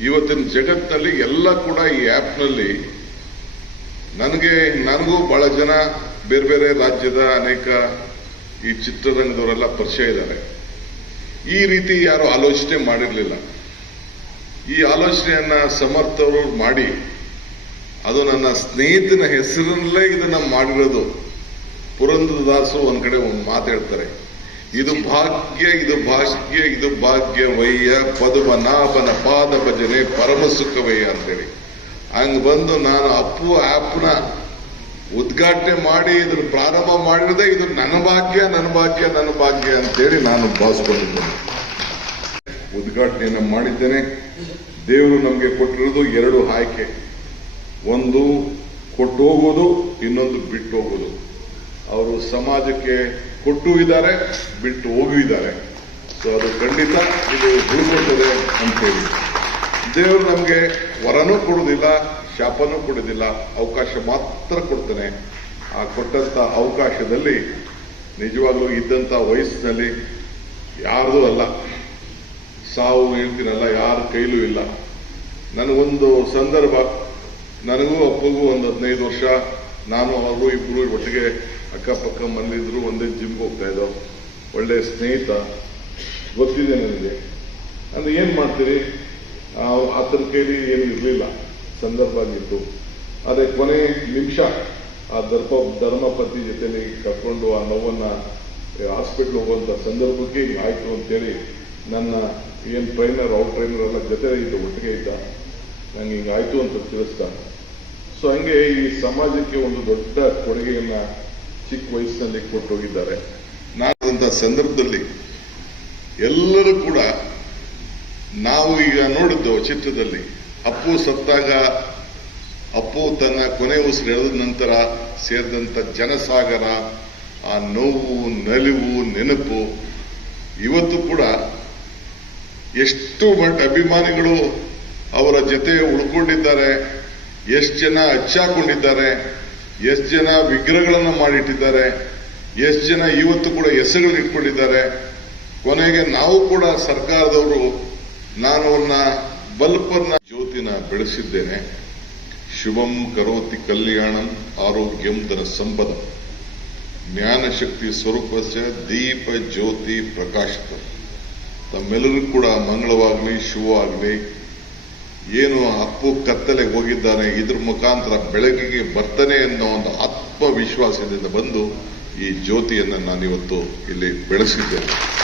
ಇವತ್ತಿನ ಜಗತ್ತಿನಲ್ಲಿ ಎಲ್ಲ ಕೂಡ ಈ ಆ್ಯಪ್ನಲ್ಲಿ ನನಗೆ, ನನಗೂ ಬಹಳ ಜನ ಬೇರೆ ಬೇರೆ ರಾಜ್ಯದ ಅನೇಕ ಈ ಚಿತ್ರರಂಗದವರೆಲ್ಲ ಪರಿಚಯ ಇದ್ದಾರೆ. ಈ ರೀತಿ ಯಾರು ಆಲೋಚನೆ ಮಾಡಿರಲಿಲ್ಲ. ಈ ಆಲೋಚನೆಯನ್ನ ಸಮರ್ಥರು ಮಾಡಿ, ಅದು ನನ್ನ ಸ್ನೇಹಿತನ ಹೆಸರಿನಲ್ಲೇ ಇದನ್ನ ಮಾಡಿರೋದು. ಪುರಂದರದಾಸರು ಒಂದ್ ಕಡೆ ಒಂದು ಮಾತು ಹೇಳ್ತಾರೆ. ಇದು ಭಾಗ್ಯ ಇದು ಭಾಗ್ಯ ಇದು ಭಾಗ್ಯ ವಯ್ಯ ಪದುಮನಾಭನ ಪಾದ ಭಜನೆ ಪರಮ ಸುಖವಯ್ಯ ಅಂತೇಳಿ. ಹಂಗ್ ಬಂದು ನಾನು ಅಪ್ಪು ಆಪ್ನ ಉದ್ಘಾಟನೆ ಮಾಡಿ ಇದನ್ನು ಪ್ರಾರಂಭ ಮಾಡಿರೋದೇ ಇದು ನನ್ನ ಭಾಗ್ಯ ನನ್ನ ಭಾಗ್ಯ ನನ್ನ ಭಾಗ್ಯ ಅಂತೇಳಿ ನಾನು ಭಾವಿಸ್ಕೊಂಡಿದ್ದೇನೆ. ಉದ್ಘಾಟನೆಯನ್ನು ಮಾಡಿದ್ದೇನೆ. ದೇವರು ನಮಗೆ ಕೊಟ್ಟಿರೋದು ಎರಡು ಆಯ್ಕೆ. ಒಂದು ಕೊಟ್ಟು ಹೋಗೋದು ಇನ್ನೊಂದು ಬಿಟ್ಟು ಹೋಗೋದು ಅವರು ಸಮಾಜಕ್ಕೆ ಕೊಟ್ಟು ಇದ್ದಾರೆ ಬಿಟ್ಟು ಹೋಗಿ ಇದ್ದಾರೆ ಸೊ ಅದು ಖಂಡಿತ ಇದು ಅಂತ ಅಂತೇಳಿ ದೇವರು ನಮಗೆ ವರನೂ ಕೊಡುವುದಿಲ್ಲ ಶಾಪನೂ ಕೊಡುವುದಿಲ್ಲ ಅವಕಾಶ ಮಾತ್ರ ಕೊಡ್ತಾನೆ. ಆ ಕೊಟ್ಟಂತ ಅವಕಾಶದಲ್ಲಿ ನಿಜವಾಗ್ಲೂ ಇದ್ದಂತ ವಯಸ್ಸಿನಲ್ಲಿ ಯಾರ್ದೂ ಅಲ್ಲ. ಸಾವು ಹೇಳ್ತೀನಲ್ಲ ಯಾರ ಕೈಲೂ ಇಲ್ಲ. ನನಗೊಂದು ಸಂದರ್ಭ, ನನಗೂ ಅಪ್ಪಗೂ ಒಂದು ಹದಿನೈದು ವರ್ಷ, ನಾನು ಅವರು ಇಬ್ಬರು ಒಟ್ಟಿಗೆ ಅಕ್ಕಪಕ್ಕ ಮನೇಲಿದ್ರು ಒಂದೇ ಜಿಮ್ ಹೋಗ್ತಾ ಇದ್ದೋ, ಒಳ್ಳೆ ಸ್ನೇಹಿತ, ಗೊತ್ತಿದೆ ನನಗೆ. ಅಂದ್ರೆ ಏನ್ ಮಾಡ್ತೀರಿ? ಆತನ ಕೇಳಿ ಏನು ಇರಲಿಲ್ಲ ಸಂದರ್ಭ ಆಗಿತ್ತು ಅದೇ ಕೊನೆ ನಿಮಿಷ, ಆ ದರ್ಪ, ಧರ್ಮಪತಿ ಜೊತೆಲಿ ಕರ್ಕೊಂಡು ಆ ನೋವನ್ನ ಹಾಸ್ಪಿಟ್ಲ್ ಹೋಗುವಂತ ಸಂದರ್ಭಕ್ಕೆ ಆಯ್ತು ಅಂತೇಳಿ ನನ್ನ ಏನ್ ಟ್ರೈನರ್ ಔಟ್ ಟ್ರೈನರ್ ಎಲ್ಲ ಜೊತೆ ಇದ್ದ, ಒಟ್ಟಿಗೆ ಇದ್ದ. ನಂಗೆ ಹಿಂಗಾಯ್ತು ಅಂತ ತಿಳಿಸ್ತಾನೆ ಸೊ ಹಂಗೆ ಈ ಸಮಾಜಕ್ಕೆ ಒಂದು ದೊಡ್ಡ ಕೊಡುಗೆಯನ್ನ ಚಿಕ್ಕ ವಯಸ್ಸಿನಲ್ಲಿ ಕೊಟ್ಟೋಗಿದ್ದಾರೆ ನಾನಂತ ಸಂದರ್ಭದಲ್ಲಿ ಎಲ್ಲರೂ ಕೂಡ ನಾವು ಈಗ ನೋಡಿದ್ದು ಚಿತ್ರದಲ್ಲಿ ಅಪ್ಪು ಸತ್ತಾಗ ಅಪ್ಪು ತನ್ನ ಕೊನೆ ಉಸಿರು ಎಳೆದ ನಂತರ ಸೇರಿದಂಥ ಜನಸಾಗರ, ಆ ನೋವು, ನಲಿವು, ನೆನಪು, ಇವತ್ತು ಕೂಡ ಎಷ್ಟು ಮಟ್ಟ ಅಭಿಮಾನಿಗಳು ಅವರ ಜೊತೆ ಉಳ್ಕೊಂಡಿದ್ದಾರೆ, ಎಷ್ಟು ಜನ ಹಚ್ಚಾಕೊಂಡಿದ್ದಾರೆ ಎಷ್ಟು ಜನ ವಿಗ್ರಹಗಳನ್ನು ಮಾಡಿಟ್ಟಿದ್ದಾರೆ, ಎಷ್ಟು ಜನ ಇವತ್ತು ಕೂಡ ಹೆಸರುಗಳನ್ನ ಇಟ್ಕೊಂಡಿದ್ದಾರೆ. ಕೊನೆಗೆ ನಾವು ಕೂಡ ಸರ್ಕಾರದವರು, ನಾನು ಅವ್ರನ್ನ ಬಲ್ಪನ್ನ ಜ್ಯೋತಿನ ಬೆಳೆಸಿದ್ದೇನೆ. ಶುಭಂ ಕರೋತಿ ಕಲ್ಯಾಣಂ ಆರೋಗ್ಯಂ ಧನ ಸಂಪದ. ಜ್ಞಾನಶಕ್ತಿ ಸ್ವರೂಪಸ್ಯ ದೀಪ ಜ್ಯೋತಿ ಪ್ರಕಾಶಕ ತಮ್ಮೆಲ್ಲರಿಗೂ ಕೂಡ ಮಂಗಳವಾಗಲಿ, ಶುಭವಾಗಲಿ. ಏನು ಅಪ್ಪು ಕತ್ತಲೆಗೆ ಹೋಗಿದ್ದಾನೆ, ಇದ್ರ ಮುಖಾಂತರ ಬೆಳಕಿಗೆ ಬರ್ತಾನೆ ಅನ್ನೋ ಒಂದು ಆತ್ಮವಿಶ್ವಾಸದಿಂದ ಬಂದು ಈ ಜ್ಯೋತಿಯನ್ನು ನಾನಿವತ್ತು ಇಲ್ಲಿ ಬೆಳೆಸಿದ್ದೇನೆ.